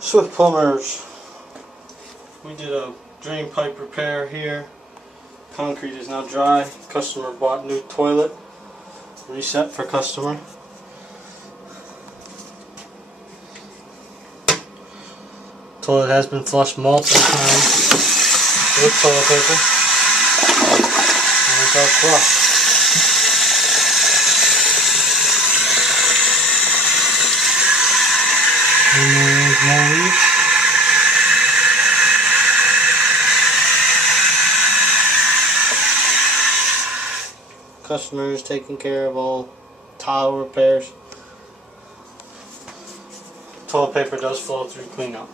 Swift Plumbers. We did a drain pipe repair here. Concrete is now dry. Customer bought new toilet. Reset for customer. Toilet has been flushed multiple times with toilet paper. And it's all flushed. And there's no leaks. Customer is taking care of all tile repairs. Toilet paper does flow through cleanup.